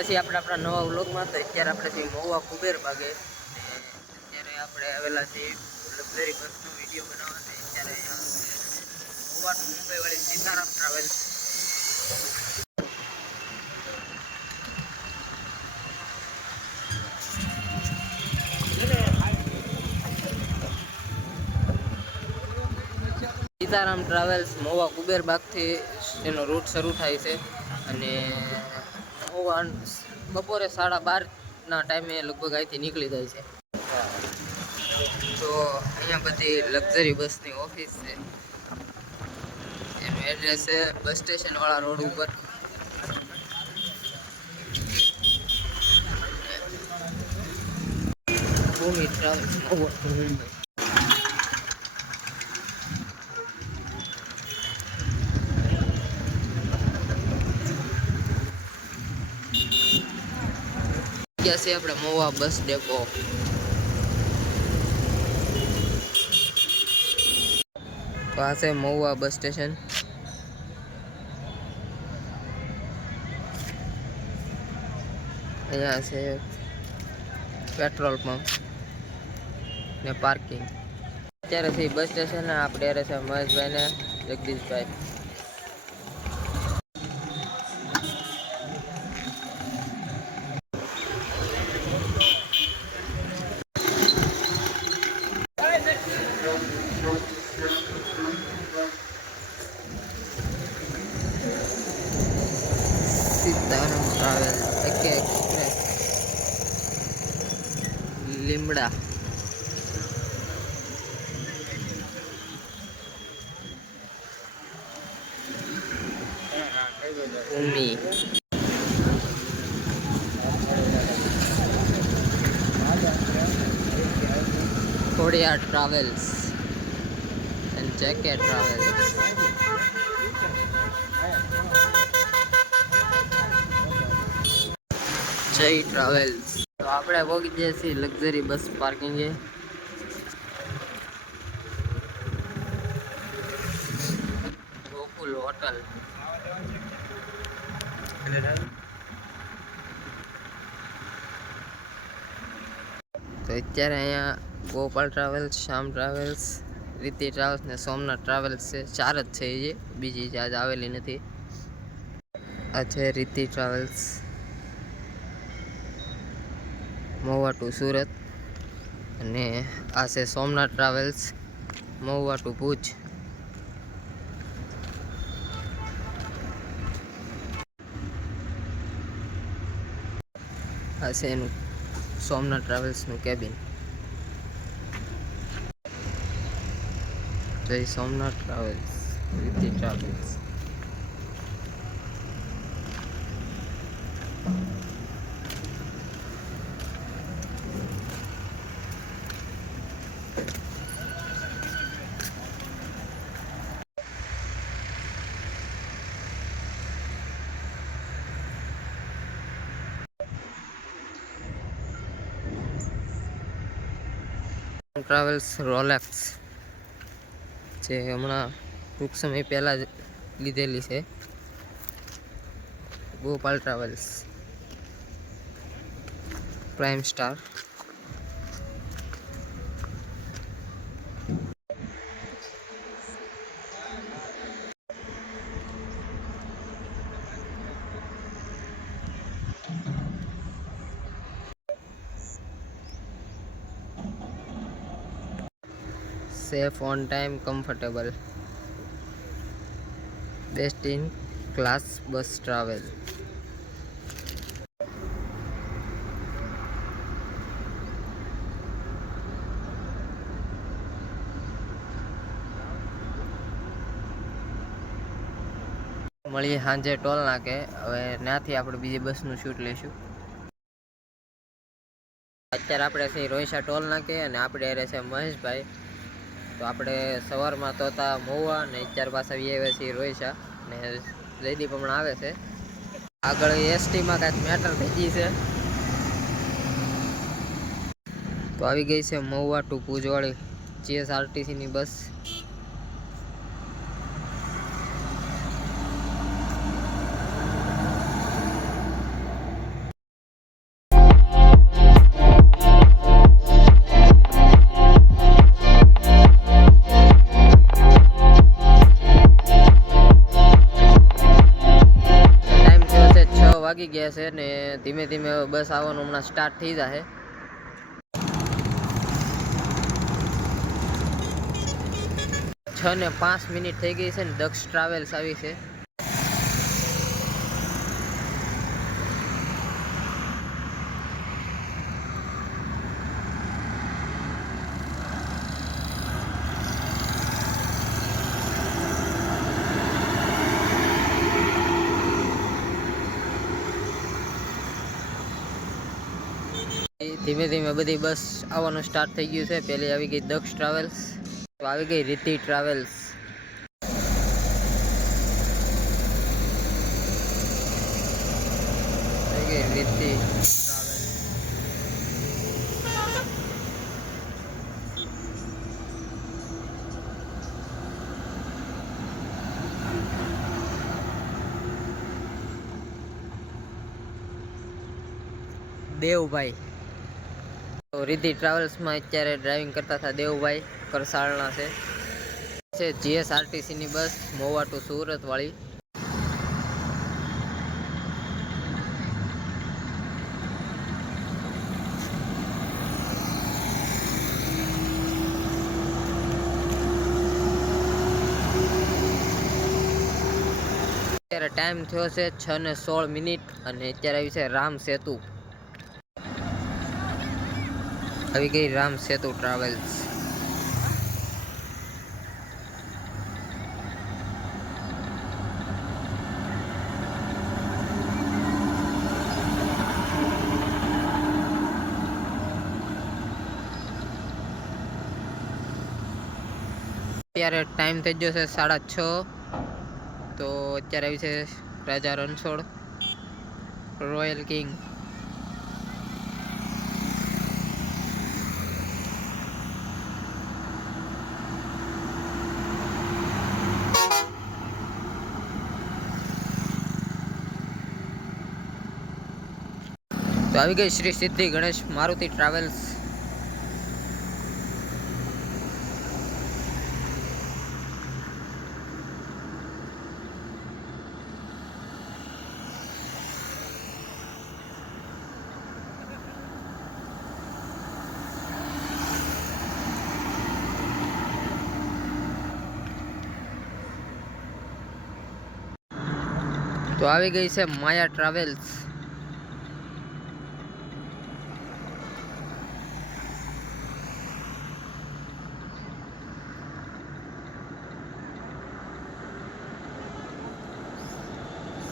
ગયા છીએ આપણે આપણા નવા વ્લોગમાં. તો અત્યારે આપણે જે મહુવા કુબેર બાગે અત્યારે આપણે આવેલા છીએ લક્ઝરી બસનો વિડીયો બનાવવા. અત્યારે મહુવા ટુ મુંબઈ વાળી સીતારામ ટ્રાવેલ્સ. સીતારામ ટ્રાવેલ્સ મહુવા કુબેર બાગથી એનો રૂટ શરૂ થાય છે અને મહુવા બપોરે 12:30ના ટાઈમે લગભગ અહીંથી નીકળી જાય છે. તો અહીંયા બધી લક્ઝરી બસની ઓફિસ છે. એનું એડ્રેસ છે બસ સ્ટેશન વાળા રોડ ઉપર. ભૂમિ ટ્રાવેલ્સ મહુવા ટુ મુંબઈ. ગયા છે આપણે મહુવા બસ ડેપો. તો આ છે મહુવા બસ સ્ટેશન. અહીંયા છે પેટ્રોલ પંપ ને પાર્કિંગ. અત્યારેથી બસ સ્ટેશન આપણે છે મહેશભાઈ ને Jagdishbhai. Sitaram travel express Limda. Bhumi Khodiyar travels and JK travels. Jay travels. તો આપણે પહોંચી ગયા છીએ લક્ઝરી બસ પાર્કિંગે. ગોકુલ હોટલ. તો અત્યારે અહીંયા Gopal travels, Shyam travels, Riti travels ને સોમનાથ ટ્રાવેલ્સ છે. 4 જ છે એ, બીજી આજ આવેલી નથી. આ છે રીતિ ટ્રાવેલ્સ મહુવા ટુ સુરત. અને આ છે સોમનાથ ટ્રાવેલ્સ મહુવા ટુ ભુજ. આ છે એનું સોમનાથ ટ્રાવેલ્સનું કેબિન. જય સોમનાથ ટ્રાવેલ્સ, રીતિ ટ્રાવેલ્સ. ટ્રાવેલ્સ રોલેક્સ જે હમણાં ટૂંક સમય પહેલાં જ લીધેલી છે. Gopal travels, prime star. Safe on time comfortable best in class bus travel. મળીએ સાંજે ટોલ નાકે. હવે ત્યાંથી આપણે બીજી બસનું શૂટ લઈશું. અત્યારે આપણે છે રોયસા ટોલ નાકે અને આપણે રહે છે મહેશભાઈ. તો આપણે સવારમાં તો હતા મહુવા અને અત્યારે પાછા આવ્યા છીએ રોયસા ને જયદીપ હમણાં આવે છે. આગળ એસટીમાં કાંઈક મેટર થઈ ગઈ છે. તો આવી ગઈ છે મહુવા ટુ ભુજવાળી જીએસઆરટીસીની બસ. વાગી ગયા છે ને ધીમે ધીમે બસ આવવાનું હમણાં સ્ટાર્ટ થઈ જશે. 6:05 થઈ ગઈ છે ને દક્ષ ટ્રાવેલ્સ આવી છે. ધીમે ધીમે બધી બસ આવવાનું સ્ટાર્ટ થઈ ગયું છે. પહેલી આવી ગઈ દક્ષ ટ્રાવેલ્સ, તો આવી ગઈ રીતિ ટ્રાવેલ્સ. આવી ગઈ રીતિ ટ્રાવેલ્સ. દેવભાઈ, તો રીતિ ટ્રાવેલ્સમાં અત્યારે ડ્રાઇવિંગ કરતા હતા દેવભાઈ, કરસાળના છે. જીએસઆરટીસીની બસ મહુવા ટુ સુરત વાળી. અત્યારે ટાઈમ થયો છે 6:16 અને અત્યારે આવી છે રામ સેતુ. આવી ગઈ રામ સેતુ ટ્રાવેલ્સ. અત્યારે ટાઈમ થઈ ગયો છે 6:30. તો અત્યારે આવી છે રાજા રણછોડ, રોયલ કિંગ. તો આવી ગઈ શ્રી સિદ્ધિ ગણેશ મારુતિ ટ્રાવેલ્સ. તો આવી ગઈ છે માયા ટ્રાવેલ્સ.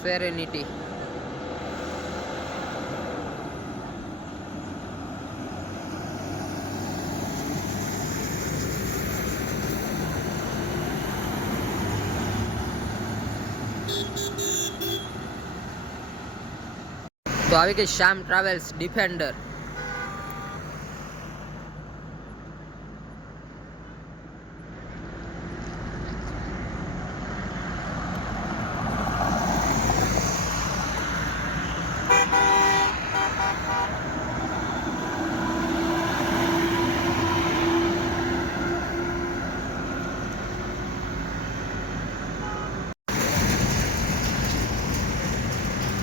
સેરેનિટી. તો આવી ગઈ શ્યામ ટ્રાવેલ્સ ડિફેન્ડર.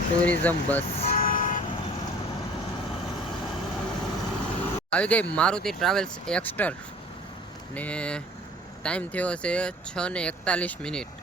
ટુરિઝમ બસ. આવી ગઈ મારુતિ ટ્રાવેલ્સ એક્સ્ટર ને ટાઈમ થયો છે 6:41.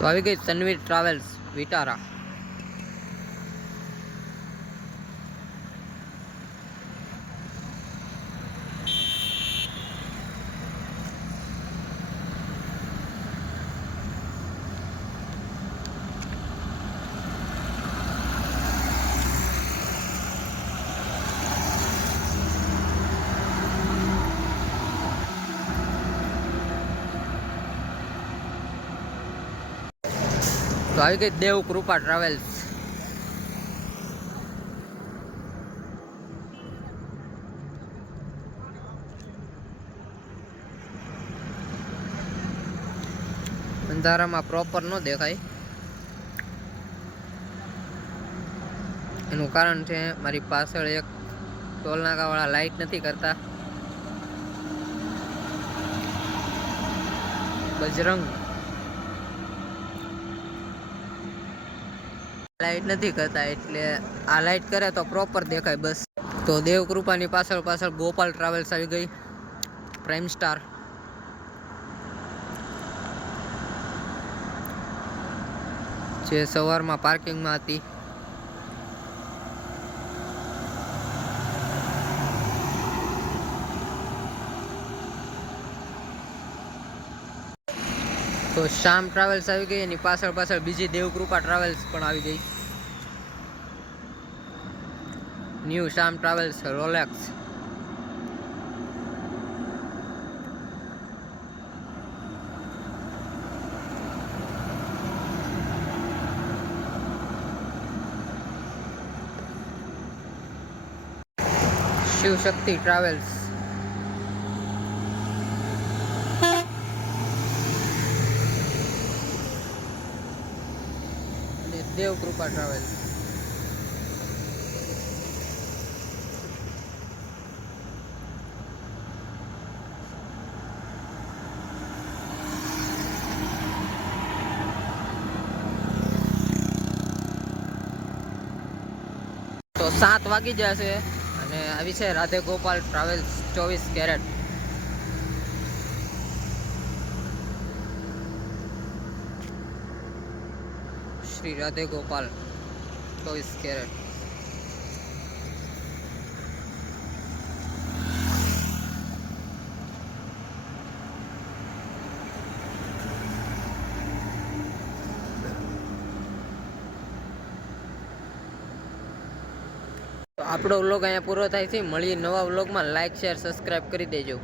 તો આવી ગઈ તન્વીર ટ્રાવેલ્સ વિટારા. તો આવી ગઈ દેવ કૃપા ટ્રાવેલ્સ. અંધારામાં પ્રોપર ન દેખાય, એનું કારણ છે મારી પાછળ એક ટોલનાકાવાળા લાઇટ નથી કરતા. બજરંગ લાઇટ નથી કરતા, એટલે આ લાઇટ કરે તો પ્રોપર દેખાય બસ. તો દેવકૃપાની પાછળ પાછળ ગોપાલ ટ્રાવેલ્સ આવી ગઈ, પ્રાઇમ સ્ટાર. જે સવારમાં પાર્કિંગમાં હતી. તો શ્યામ ટ્રાવેલ્સ આવી ગઈ, એની પાછળ પાછળ બીજી દેવકૃપા ટ્રાવેલ્સ પણ આવી ગઈ. ન્યૂ શ્યામ ટ્રાવેલ્સ રોલેક્સ. શિવશક્તિ ટ્રાવેલ્સ. અને દેવકૃપા ટ્રાવેલ્સ. તો 7 વાગી જશે અને આવી છે Radhe Gopal travels 24 carat. Shri Radhe Gopal 24 carat. તો આપણો વ્લોગ અહીંયા પૂરો થાય છે. મળીએ નવા વ્લોગમાં. લાઈક શેર સબસ્ક્રાઈબ કરી દેજો.